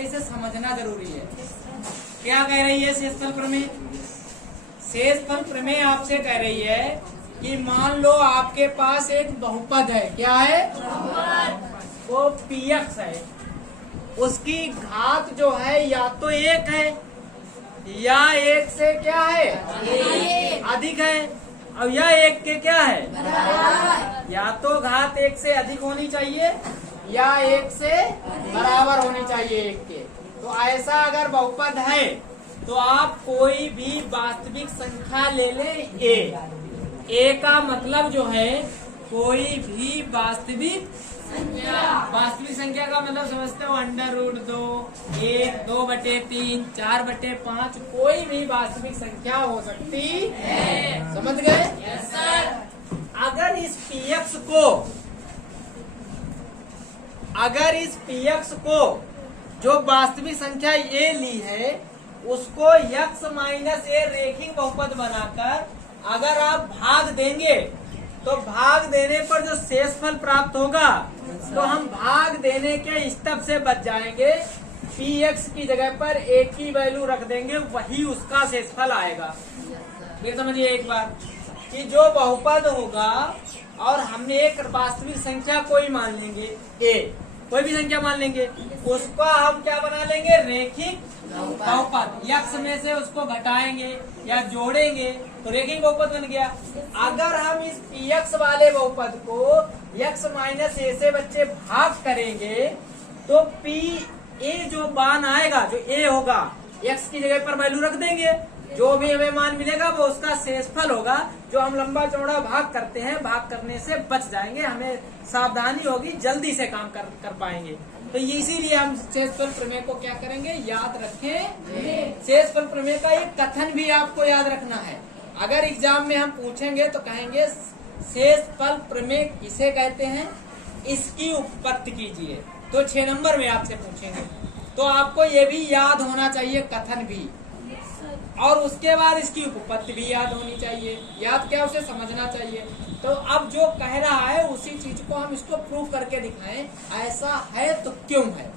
इसे समझना जरूरी है। क्या कह रही है शेषफल प्रमेय? शेषफल प्रमेय आपसे कह रही है कि मान लो आपके पास एक बहुपद है। क्या है? वो px है, उसकी घात जो है या तो एक है या एक से क्या है अधिक है, और यह एक के क्या है या तो घात एक से अधिक होनी चाहिए या एक से बराबर होनी चाहिए एक के। तो ऐसा अगर बहुपद है तो आप कोई भी वास्तविक संख्या ले लें ए का मतलब जो है कोई भी वास्तविक संख्या का मतलब समझते हो √2, 1, 2/3, 4/5, कोई भी वास्तविक संख्या हो सकती है। समझ गए? Yes sir. अगर इस px को जो वास्तविक संख्या a ली है उसको x माइनस a रेखिक बहुपद बनाकर अगर आप भाग देंगे तो भाग देने पर जो शेषफल प्राप्त होगा तो हम भाग देने के स्टेप से बच जाएंगे। px की जगह पर a की वैल्यू रख देंगे, वही उसका शेषफल आएगा। फिर समझिए एक बार कि जो बहुपद होगा और हमने एक वास्तविक संख्या कोई मान लेंगे a, कोई भी संख्या मान लेंगे, उसका हम क्या बना लेंगे? रेखिक बहुपद। x में से उसको घटाएंगे या जोड़ेंगे तो रेखिक बहुपद बन गया। अगर हम इस px वाले बहुपद को x माइनस a से बच्चे भाग करेंगे तो a जो मान आएगा, जो a होगा, x की जगह पर वैल्यू रख देंगे, जो भी हमें मान मिलेगा वो उसका शेषफल होगा। जो हम लंबा चौड़ा भाग करते हैं, भाग करने से बच जाएंगे, हमें सावधानी होगी, जल्दी से काम कर पाएंगे। तो इसीलिए हम शेषफल प्रमेय को क्या करेंगे? याद रखें। शेषफल प्रमेय का एक कथन भी आपको याद रखना है। अगर एग्जाम में हम पूछेंगे तो कहेंगे शेषफल प्रमेय किसे कहते हैं, इसकी उत्पत्ति कीजिए। तो 6 नंबर में आपसे पूछेंगे तो आपको ये भी याद होना चाहिए, कथन भी, और उसके बाद इसकी उपपत्ति भी याद होनी चाहिए। याद क्या, उसे समझना चाहिए। तो अब जो कह रहा है उसी चीज को हम इसको प्रूव करके दिखाएं, ऐसा है तो क्यों है।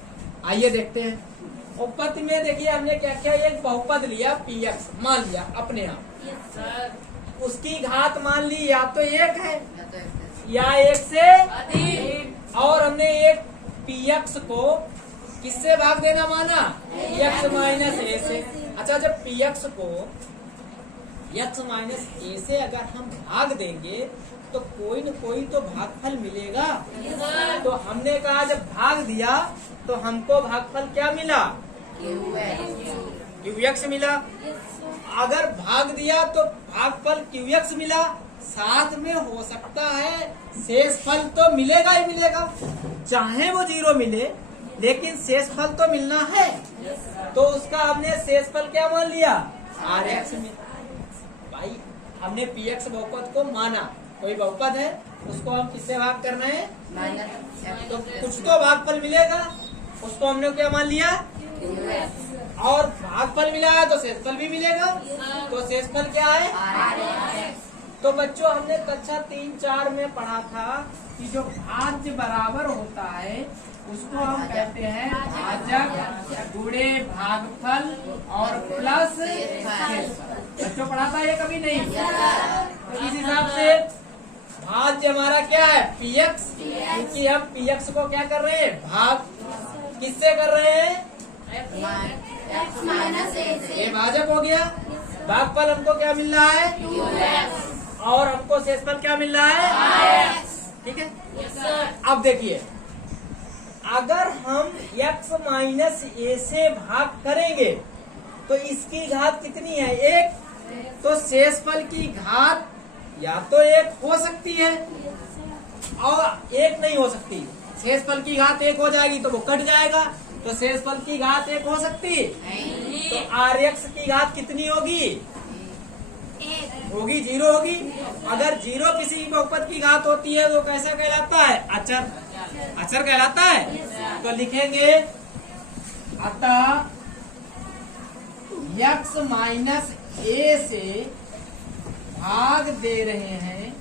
आइए देखते हैं। उपपत्ति में देखिए हमने क्या किया, एक बहुपद लिया px, मान लिया अपने आप, उसकी घात मान ली या तो एक है या एक से अधिक, और हमने एक px को किससे भाग देना माना? x माइनस a से। अच्छा, जब px को x माइनस a से अगर हम भाग देंगे तो कोई न कोई तो भागफल मिलेगा। तो हमने कहा जब भाग दिया तो हमको भागफल क्या मिला? qx मिला। अगर भाग दिया तो भागफल qx मिला, साथ में हो सकता है शेषफल तो मिलेगा ही मिलेगा, चाहे वो 0 मिले लेकिन शेषफल तो मिलना है। तो उसका हमने शेषफल क्या मान लिया? rx में। भाई हमने px बहुपद को माना, कोई बहुपद है उसको हम किससे भाग करना है? तो कुछ तो भागफल मिलेगा, उसको हमने क्या मान लिया? और भागफल मिला है तो शेषफल भी मिलेगा। तो शेषफल क्या है? तो बच्चों हमने कक्षा 3-4 में पढ़ा था कि जो भाज्य बराबर होता है उसको हम कहते हैं भाजक गुणे भागफल और प्लस शेषफल। बच्चों पढ़ा था ये कभी नहीं? तो इस हिसाब से भाज्य हमारा क्या है? px, क्योंकि हम px को क्या कर रहे हैं? भाग किससे कर रहे हैं? x माइनस a से। ये भाजक हो गया। भागफल हमको क्या मिल रहा है? qx, और हमको शेषफल क्या मिल रहा है? ठीक है। अब देखिए, अगर हम x माइनस a से भाग करेंगे तो इसकी घात कितनी है? 1। तो शेषफल की घात या तो 1 हो सकती है और 1 नहीं हो सकती। शेषफल की घात 1 हो जाएगी तो वो कट जाएगा, तो शेषफल की घात 1 हो सकती नहीं। तो rx की घात कितनी होगी? होगी 0 होगी। अगर 0 किसी बहुपद की घात होती है तो कैसा कहलाता है? अचर। अचर कहलाता है। तो लिखेंगे अतः x माइनस a से भाग दे रहे हैं,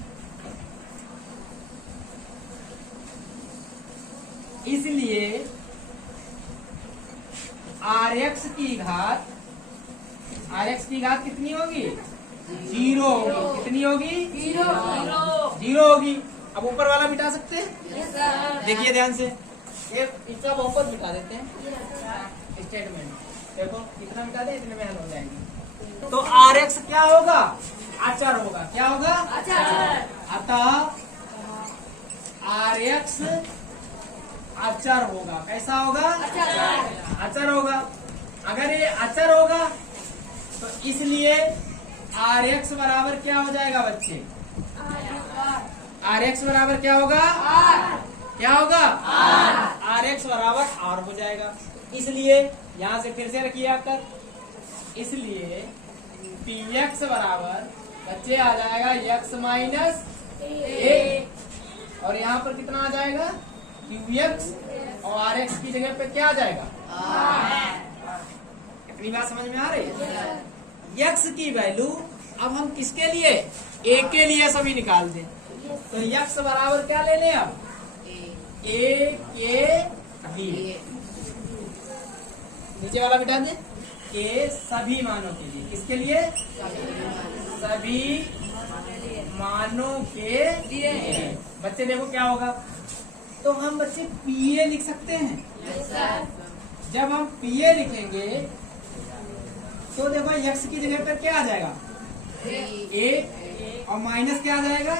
इसलिए RX की घात कितनी होगी? 0 होगी। कितनी होगी? 0 होगी। अब ऊपर वाला मिटा सकते हैं? देखिए ध्यान से, ये इसका बहुपद मिटा देते हैं। स्टेटमेंट देखो कितना मिटा दे, इतने में हल हो जाएगी। तो RX क्या होगा? अचर होगा। क्या होगा? अचर। अतः RX अचर होगा। कैसा होगा? अचर होगा। अगर ये अचर होगा तो इसलिए RX बराबर क्या हो जाएगा बच्चे? RX बराबर क्या होगा? क्या होगा? RX बराबर R हो जाएगा। इसलिए यहां से फिर से रखिए आकर, इसलिए PX बराबर बच्चे आ जाएगा x माइनस ए, और यहाँ पर कितना आ जाएगा? QX, और RX की जगह पे क्या आ जाएगा? इतनी बात समझ में आ रही है? x की वैल्यू अब हम किसके लिए? a के लिए सभी निकाल दें। तो x बराबर क्या ले लें अब? a के लिए, नीचे वाला मिटा दें, के सभी मानों के लिए। किसके लिए? सभी मानों के लिए। बच्चे देखो क्या होगा, तो हम बच्चे PA लिख सकते हैं। जब हम PA लिखेंगे तो देखो x की जगह पर क्या आ जाएगा? a, और माइनस क्या आ जाएगा?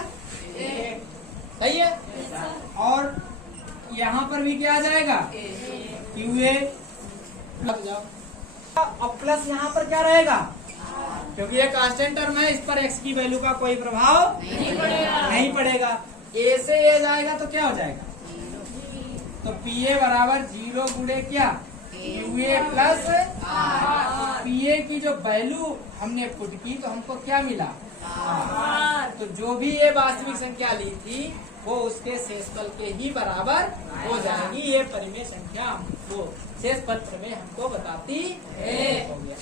सही है। और यहाँ पर भी क्या आ जाएगा? QA। और प्लस यहाँ पर क्या रहेगा? क्योंकि ये कांस्टेंट टर्म है, इस पर x की वैल्यू का कोई प्रभाव नहीं पड़ेगा। a से a जाएगा तो क्या हो जाएगा? तो PA बराबर 0 गुणे क्या? QA प्लस PA की जो वैल्यू हमने पुट की तो हमको क्या मिला? तो जो भी ये वास्तविक संख्या ली थी वो उसके शेषफल के ही बराबर हो जाएगी। ये परिमेय संख्या हमको शेषफल प्रमेय हमको बताती है। हो गया।